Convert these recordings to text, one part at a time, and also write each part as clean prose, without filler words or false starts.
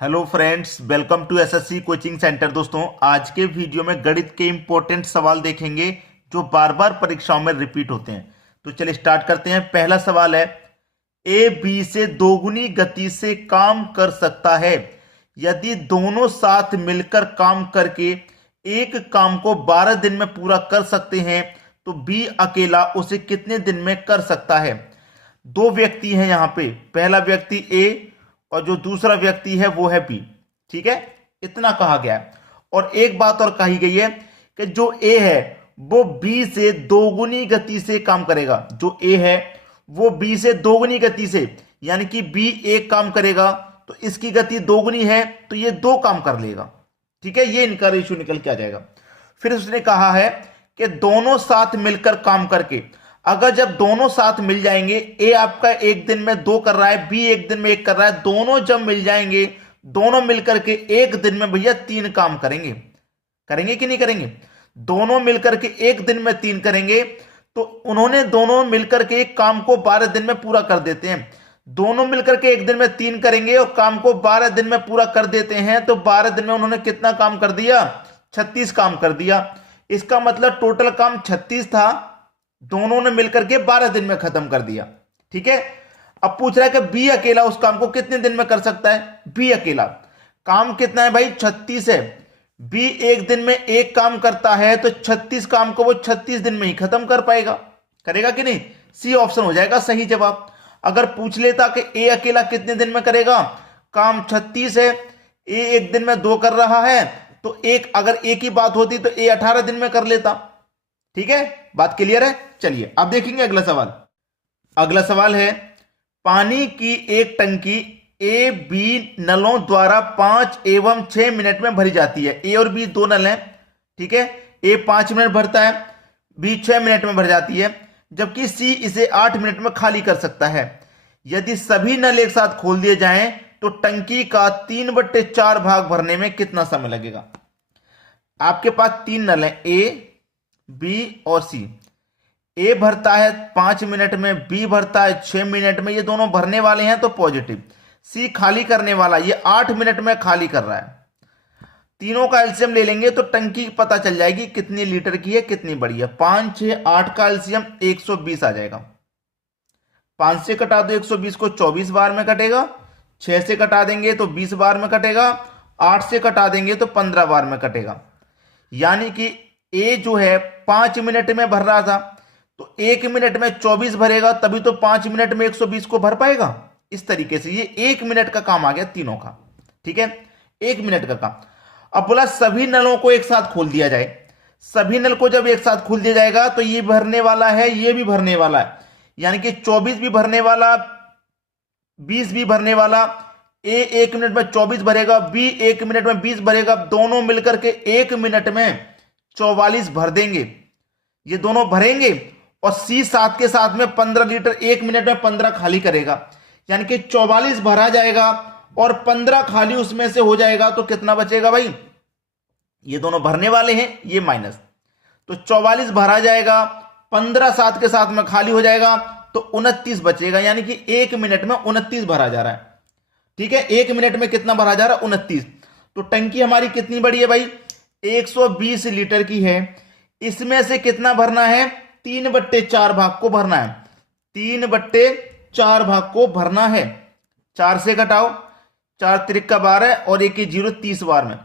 Hello friends, welcome to SSC coaching centre. दोस्तों, आज के वीडियो में गणित के इंपॉर्टेंट सवाल देखेंगे जो बार बार परीक्षाओं में रिपीट होते हैं। तो चलिए स्टार्ट करते हैं। पहला सवाल है, ए बी से दोगुनी गति से काम कर सकता है यदि दोनों साथ मिलकर काम करके एक काम को 12 दिन में पूरा कर सकते हैं तो बी अकेला उसे कितने दिन में कर सकता है। दो व्यक्ति हैं यहाँ पे, पहला व्यक्ति ए और जो दूसरा व्यक्ति है वो है बी। ठीक है, इतना कहा गया है। और एक बात और कही गई है कि जो ए है वो बी से दोगुनी गति से काम करेगा। जो ए है वो बी से दोगुनी गति से, यानी कि बी एक काम करेगा तो इसकी गति दोगुनी है तो ये दो काम कर लेगा। ठीक है, ये इनका रेशियो निकल के आ जाएगा। फिर उसने कहा है कि दोनों साथ मिलकर काम करके, अगर जब दोनों साथ मिल जाएंगे, ए आपका एक दिन में दो कर रहा है, बी एक दिन में एक कर रहा है, दोनों जब मिल जाएंगे दोनों मिलकर के एक दिन में भैया तीन काम करेंगे। करेंगे कि नहीं करेंगे? दोनों मिलकर के एक दिन में तीन करेंगे तो उन्होंने दोनों मिलकर के एक काम को 12 दिन में पूरा कर देते हैं। दोनों मिलकर के एक दिन में तीन करेंगे और काम को 12 दिन में पूरा कर देते हैं तो 12 दिन में उन्होंने कितना काम कर दिया? 36 काम कर दिया। इसका मतलब टोटल काम 36 था, दोनों ने मिलकर के 12 दिन में खत्म कर दिया। ठीक है, अब पूछ रहा है कि बी अकेला उस काम को कितने दिन में कर सकता है। बी अकेला काम कितना है भाई? 36 है। बी एक दिन में एक काम करता है तो 36 काम को वो 36 दिन में ही खत्म कर पाएगा। करेगा कि नहीं? सी ऑप्शन हो जाएगा सही जवाब। अगर पूछ लेता कि ए अकेला कितने दिन में करेगा, काम 36 है, ए एक दिन में दो कर रहा है तो एक, अगर ए की बात होती तो ए 18 दिन में कर लेता। ठीक है, बात क्लियर है। चलिए अब देखेंगे अगला सवाल। अगला सवाल है, पानी की एक टंकी ए बी नलों द्वारा 5 एवं 6 मिनट में भरी जाती है। ए और बी दो नल हैं। ठीक है, ए 5 मिनट भरता है, बी 6 मिनट में भर जाती है, जबकि सी इसे 8 मिनट में खाली कर सकता है। यदि सभी नल एक साथ खोल दिए जाएं तो टंकी का 3/4 भाग भरने में कितना समय लगेगा। आपके पास तीन नल हैं, ए बी और सी। ए भरता है 5 मिनट में, बी भरता है 6 मिनट में, ये दोनों भरने वाले हैं तो पॉजिटिव। सी खाली करने वाला, ये 8 मिनट में खाली कर रहा है। तीनों का एलसीएम ले लेंगे तो टंकी पता चल जाएगी कितनी लीटर की है, कितनी बड़ी है। 5 6 8 का एलसीएम 120 आ जाएगा। 5 से कटा दो 120 को, 24 बार में कटेगा। 6 से कटा देंगे तो 20 बार में कटेगा। 8 से कटा देंगे तो 15 बार में कटेगा। यानी कि ए जो है 5 मिनट में भर रहा था तो 1 मिनट में 24 भरेगा, तभी तो 5 मिनट में 120 को भर पाएगा। इस तरीके से ये 1 मिनट का काम आ गया तीनों का। ठीक है, 1 मिनट का काम। अब बोला सभी नलों को एक साथ खोल दिया जाए। सभी नल को जब एक साथ खोल दिया जाएगा तो ये भरने वाला है, ये भी भरने वाला है, यानी कि 24 भी भरने वाला, 20 भी भरने वाला। ए 1 मिनट में 24 भरेगा, बी 1 मिनट में 20 भरेगा, दोनों मिलकर के 1 मिनट में 44 भर देंगे। ये दोनों भरेंगे और सी साथ के साथ में 15 लीटर 1 मिनट में 15 खाली करेगा, यानी कि 44 भरा जाएगा और 15 खाली उसमें से हो जाएगा तो कितना बचेगा भाई? ये दोनों भरने वाले हैं, ये माइनस, तो 44 भरा जाएगा, 15 साथ के साथ में खाली हो जाएगा तो 29 बचेगा, यानी कि 1 मिनट में 29 भरा जा रहा है। ठीक है, 1 मिनट में कितना भरा जा रहा है? 29। तो टंकी हमारी कितनी बड़ी है भाई? 120 लीटर की है। इसमें से कितना भरना है? 3/4 भाग को भरना है। 3/4 भाग को भरना है। 4 से घटाओ, 4 त्रिक 12 और 1 0 30 बार में।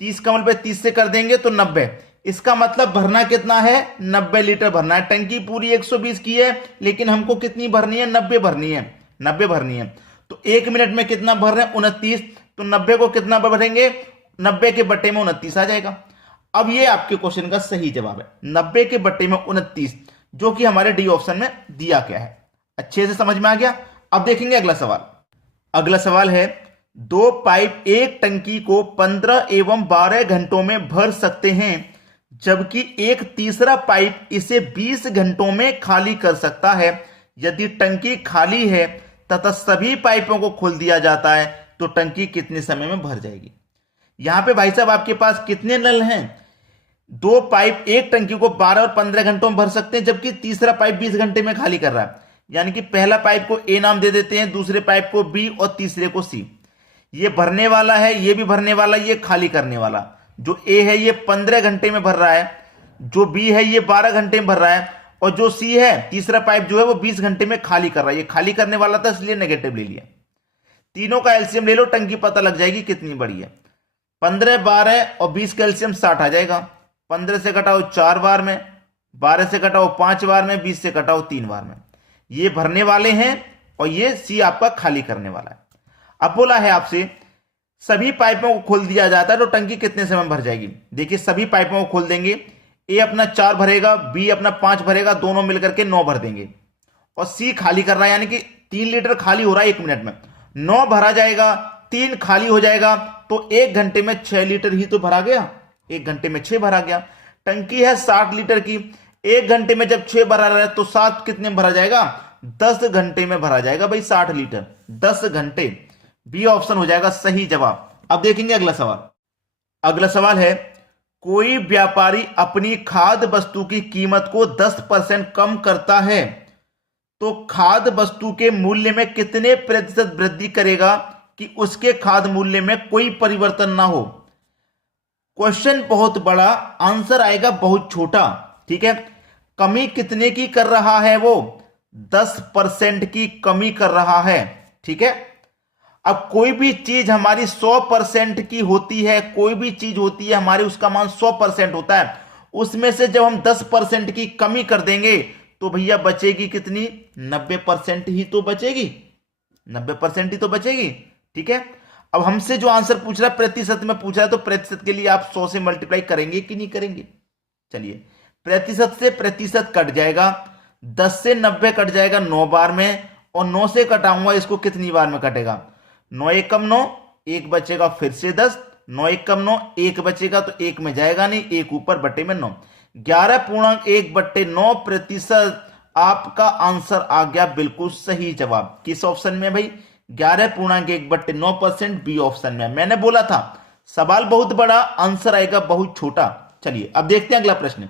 30 कमल पे 30 से कर देंगे तो 90। इसका मतलब भरना कितना है? 90 लीटर भरना है। टंकी पूरी 120 की है लेकिन हमको कितनी भरनी है? 90 भरनी है। 90 भरनी है तो 1 मिनट में कितना भर रहे हैं? 29। तो 90 को कितना भरेंगे? 90 के बट्टे में 29 आ जाएगा। अब ये आपके क्वेश्चन का सही जवाब है, 90 के बट्टे में 29, जो कि हमारे डी ऑप्शन में दिया गया है। अच्छे से समझ में आ गया। अब देखेंगे अगला सवाल। अगला सवाल है, दो पाइप एक टंकी को 15 एवं 12 घंटों में भर सकते हैं, जबकि एक तीसरा पाइप इसे 20 घंटों में खाली कर सकता है। यदि टंकी खाली है तथा सभी पाइपों को खोल दिया जाता है तो टंकी कितने समय में भर जाएगी। यहां पे भाई साहब आपके पास कितने नल हैं? दो पाइप एक टंकी को 12 और 15 घंटों में भर सकते हैं, जबकि तीसरा पाइप 20 घंटे में खाली कर रहा है। यानी कि पहला पाइप को ए नाम दे देते हैं, दूसरे पाइप को बी और तीसरे को सी। ये भरने वाला है, ये भी भरने वाला, ये खाली करने वाला। जो ए है ये 15 घंटे में भर रहा है, जो बी है ये 12 घंटे में भर रहा है, और जो सी है तीसरा पाइप जो है वो 20 घंटे में खाली कर रहा है। ये खाली करने वाला था इसलिए नेगेटिव ले लिया। तीनों का एलसीएम ले लो, टंकी पता लग जाएगी कितनी बड़ी है। 15, 12 और 20 का एलसीएम 60 आ जाएगा। 15 से घटाओ 4 बार में, 12 से घटाओ 5 बार में, 20 से घटाओ 3 बार में। ये भरने वाले हैं और ये सी आपका खाली करने वाला है। अब बोला है आपसे सभी पाइपों को खोल दिया जाता है तो टंकी कितने समय में भर जाएगी। देखिए सभी पाइपों को खोल देंगे, ए अपना 4 भरेगा, बी अपना 5 भरेगा, दोनों मिलकर के 9 भर देंगे, और सी खाली कर रहा है, यानी कि 3 लीटर खाली हो रहा है 1 मिनट में। 9 भरा जाएगा, 3 खाली हो जाएगा, तो 1 घंटे में 6 लीटर ही तो भरा गया। 1 घंटे में 6 भरा गया। टंकी है 60 लीटर की, 1 घंटे में जब 6 भरा रहा है तो 7 कितने में भरा जाएगा, 10 घंटे में भरा जाएगा भाई 60 लीटर, 10 घंटे। बी ऑप्शन हो जाएगा सही जवाब। अब देखेंगे अगला सवाल। अगला सवाल है कोई व्यापारी अपनी खाद्य वस्तु की कीमत को 10% कम करता है तो खाद्य वस्तु के मूल्य में कितने प्रतिशत वृद्धि करेगा कि उसके खाद्य मूल्य में कोई परिवर्तन ना हो। क्वेश्चन बहुत बड़ा, आंसर आएगा बहुत छोटा। ठीक है, कमी कितने की कर रहा है वो, 10% की कमी कर रहा है। ठीक है, अब कोई भी चीज हमारी 100% की होती है, कोई भी चीज होती है हमारी उसका मान 100% होता है, उसमें से जब हम 10% की कमी कर देंगे तो भैया बचेगी कितनी, 90% ही तो बचेगी, 90% ही तो बचेगी। ठीक है, अब हमसे जो आंसर पूछ रहा है प्रतिशत में पूछ रहा है, तो प्रतिशत के लिए आप 100 से मल्टीप्लाई करेंगे कि नहीं करेंगे। चलिए, प्रतिशत से प्रतिशत कट जाएगा, 10 से 90 कट जाएगा 9 बार में, और 9 से कटाऊंगा इसको कितनी बार में कटेगा, 9 एकम 9, 1 बचेगा फिर से 10, 9 एकम 9, 1 बचेगा तो 1 में जाएगा नहीं, 1 ऊपर बटे में 9, 11.1/9% आपका आंसर आ गया बिल्कुल सही जवाब। किस ऑप्शन में भाई, 11.1/9%, बी ऑप्शन में। मैंने बोला था सवाल बहुत बड़ा, आंसर आएगा बहुत छोटा। चलिए अब देखते हैं अगला प्रश्न।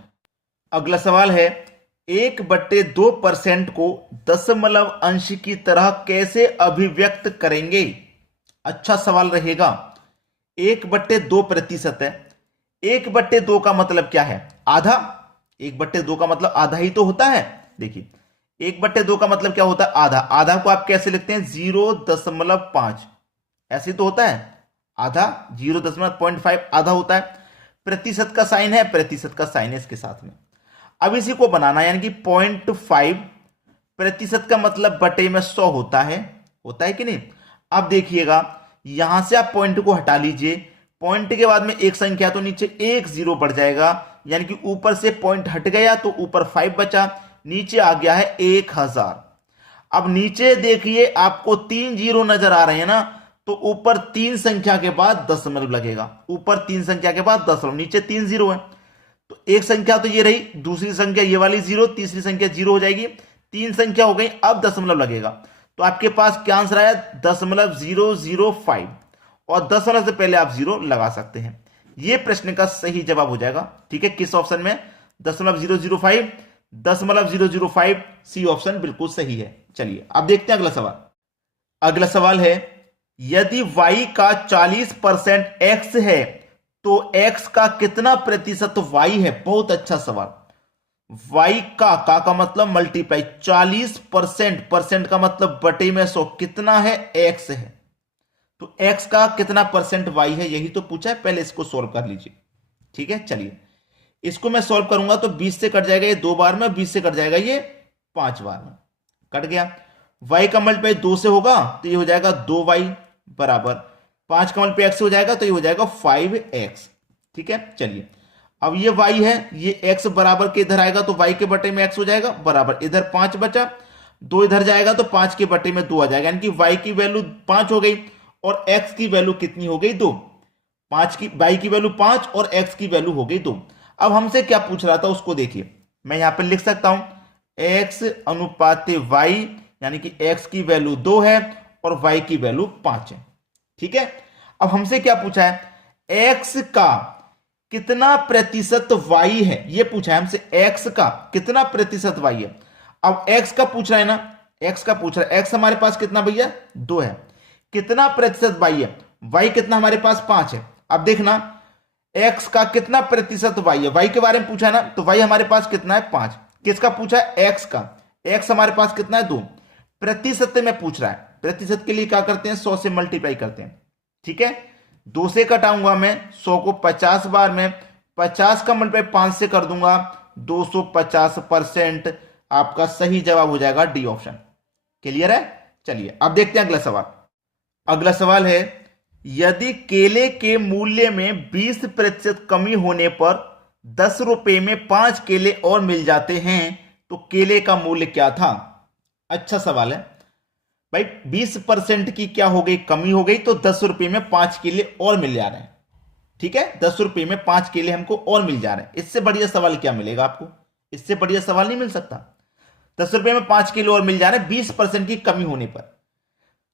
अगला सवाल है 1/2% को दशमलव अंश की तरह कैसे अभिव्यक्त करेंगे। अच्छा सवाल रहेगा। 1/2% है, 1/2 का मतलब क्या है, आधा। 1/2 का मतलब आधा ही तो होता है। देखिए 1/2 का मतलब क्या होता है, आधा। आधा को आप कैसे लिखते हैं, 0.5, ऐसे तो होता है आधा, 0.5 आधा होता है। प्रतिशत का साइन है, प्रतिशत का साइन है इसके साथ में। अब इसी को बनाना है, यानी कि 0.5 प्रतिशत का मतलब बटे में 100 होता है कि नहीं। अब देखिएगा यहां से आप पॉइंट को हटा लीजिए, पॉइंट के बाद में एक संख्या तो नीचे 1 0 बढ़ जाएगा, यानी कि ऊपर से पॉइंट हट गया तो ऊपर 5 बचा, नीचे आ गया है 1000। अब नीचे देखिए आपको 3 0 नजर आ रहे हैं ना, तो ऊपर 3 संख्या के बाद दशमलव लगेगा, ऊपर 3 संख्या के बाद दशमलव, नीचे 3 0 है, तो एक संख्या तो ये रही, दूसरी संख्या ये वाली 0, तीसरी संख्या 0 हो जाएगी, 3 संख्या हो गई, अब दशमलव लगेगा। तो आपके पास क्या आंसर आया, 0.005, और दशमलव से पहले आप 0 लगा सकते हैं। यह प्रश्न का सही जवाब हो जाएगा। ठीक है, किस ऑप्शन में, 0.005, 0.005, सी ऑप्शन बिल्कुल सही है। चलिए अब देखते हैं अगला सवाल। अगला सवाल है यदि y का 40% x है तो x का कितना प्रतिशत y है। बहुत अच्छा सवाल। y का मतलब मल्टीप्लाई, 40%, परसेंट का मतलब बटे में 100, कितना है, x है, तो x का कितना परसेंट y है, यही तो पूछा है। पहले इसको सोल्व कर लीजिए। ठीक है, चलिए इसको मैं सोल्व करूंगा तो 20 से कट जाएगा ये 2 बार में, 20 से कट जाएगा ये 5 बार में, कट गया। y का मल्टीप्लाई 2 से होगा तो ये हो जाएगा 2y बराबर 5 का मल्टीप्लाई x से हो जाएगा तो ये हो जाएगा 5x। ठीक है, चलिए अब ये y है, ये x बराबर के इधर आएगा तो y के बटे में x हो जाएगा बराबर, इधर 5 बचा, 2 इधर जाएगा तो 5 के बटे में 2 आ जाएगा, यानी कि y की वैल्यू 5 हो गई और x की वैल्यू कितनी हो गई, 2। 5 की y की वैल्यू 5 और x की वैल्यू हो गई 2। अब हमसे क्या पूछ रहा था उसको देखिए, मैं यहां पर लिख सकता हूं x अनुपात y, यानी कि x की वैल्यू 2 है और y की वैल्यू 5 है। ठीक है, अब हमसे क्या पूछा है, x का कितना प्रतिशत y है, ये पूछा है हमसे, x का कितना प्रतिशत y है। अब x का पूछ रहा है ना, x का पूछ रहा है, x हमारे पास कितना भैया, 2 है, कितना प्रतिशत y है, वाई कितना हमारे पास 5 है। अब देखना एक्स का कितना प्रतिशत वाई है, वाई के बारे में पूछा ना, तो वाई हमारे पास कितना है 5। किसका पूछा है, एक्स का। एक्स हमारे पास कितना है 2। प्रतिशत में पूछ रहा है, प्रतिशत के लिए क्या करते हैं 100 से मल्टीप्लाई करते हैं। ठीक है, 2 से कटाऊंगा मैं 100 को 50 बार में, 50 का मल्टीप्लाई 5 से कर दूंगा 250%। आपका सही जवाब हो जाएगा डी ऑप्शन। क्लियर है। चलिए अब देखते हैं अगला सवाल। अगला सवाल है, यदि केले के मूल्य में 20% कमी होने पर 10 रुपए में 5 केले और मिल जाते हैं तो केले का मूल्य क्या था। अच्छा सवाल है भाई, 20% की क्या हो गई, कमी हो गई, तो 10 रुपए में 5 केले और मिल जा रहे हैं। ठीक है, 10 रुपए में 5 केले हमको और मिल जा रहे हैं। इससे बढ़िया सवाल क्या मिलेगा आपको, इससे बढ़िया सवाल नहीं मिल सकता। 10 रुपए में 5 किलो और मिल जा रहे हैं 20% की कमी होने पर,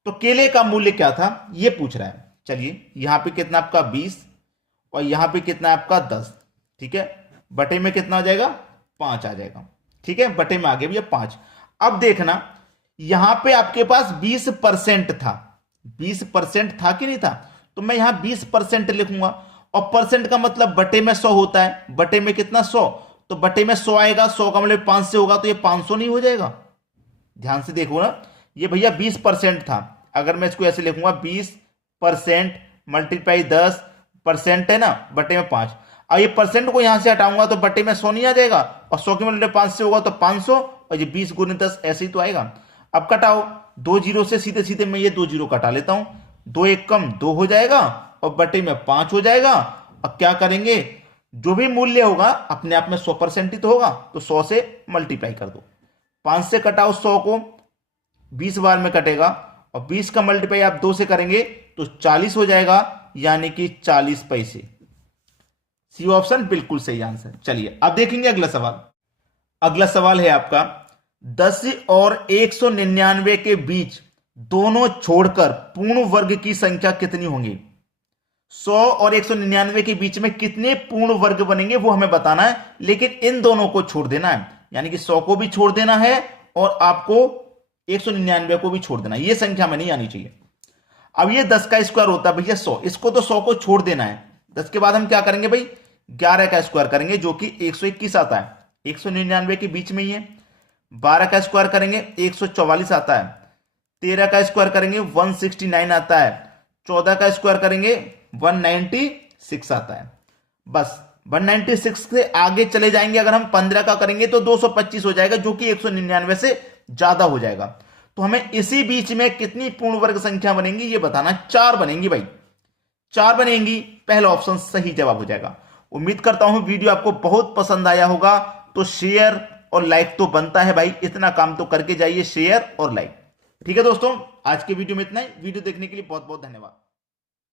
तो केले का मूल्य क्या था यह पूछ रहा है। चलिए यहां पे कितना आपका 20 और यहां पे कितना आपका 10। ठीक है, बटे में कितना आ जाएगा 5 आ जाएगा। ठीक है, बटे में आ गया भैया 5। अब देखना यहां पे आपके पास 20% था, 20% था कि नहीं था, तो मैं यहां 20% लिखूंगा। और परसेंट का मतलब बटे में 100 होता है, बटे में कितना 100, तो बटे में 100 आएगा, 100 का मतलब 5 से होगा तो ये 500 नहीं हो जाएगा। ध्यान से देखो ना, ये भैया 20% था, अगर मैं इसको ऐसे लिखूंगा 20% मल्टीप्लाई 10% है ना, बटे में 5। अब ये परसेंट को यहां से हटाऊंगा तो बटे में 100 नहीं आ जाएगा, और 100 के मल्टीप्लाई 5 से होगा तो 500, और ये 20 गुने 10 ऐसे ही तो आएगा। अब कटाओ 2 जीरो से, सीधे सीधे मैं ये 2 जीरो कटा लेता हूं, 2 एक कम 2 हो जाएगा और बटे में 5 हो जाएगा। अब क्या करेंगे, जो भी मूल्य होगा अपने आप में 100% ही तो होगा, तो 100 से मल्टीप्लाई कर दो। 5 से कटाओ 100 को, 20 बार में कटेगा, और 20 का मल्टीप्लाई आप 2 से करेंगे तो 40 हो जाएगा, यानी कि 40 पैसे। सी ऑप्शन बिल्कुल सही आंसर। चलिए अब देखेंगे अगला सवाल। अगला सवाल है आपका, 10 और 199 के बीच दोनों छोड़कर पूर्ण वर्ग की संख्या कितनी होंगी। 100 और 199 के बीच में कितने पूर्ण वर्ग बनेंगे वो हमें बताना है, लेकिन इन दोनों को छोड़ देना है, यानी कि 100 को भी छोड़ देना है और आपको 199 को भी छोड़ देना है। ये संख्या में नहीं आनी चाहिए। अब ये 10 का स्क्वायर होता है भैया 100, इसको तो 100 को छोड़ देना है। 10 के बाद हम क्या करेंगे भाई, 11 का स्क्वायर करेंगे जो कि 121 आता है, 199 के बीच में ही है। 12 का स्क्वायर करेंगे 144 आता है। 13 का स्क्वायर करेंगे 169 आता है। 14 का स्क्वायर करेंगे 196 आता है। बस 196 से आगे चले जाएंगे, अगर हम 15 का करेंगे तो 225 हो जाएगा, जो कि 199 से ज्यादा हो जाएगा। तो हमें इसी बीच में कितनी पूर्ण वर्ग संख्या बनेंगी ये बताना। 4 बनेंगी भाई, 4 बनेंगी, पहला ऑप्शन सही जवाब हो जाएगा। उम्मीद करता हूं वीडियो आपको बहुत पसंद आया होगा, तो शेयर और लाइक तो बनता है भाई, इतना काम तो करके जाइए, शेयर और लाइक। ठीक है दोस्तों, आज के वीडियो में इतना ही। वीडियो देखने के लिए बहुत बहुत धन्यवाद।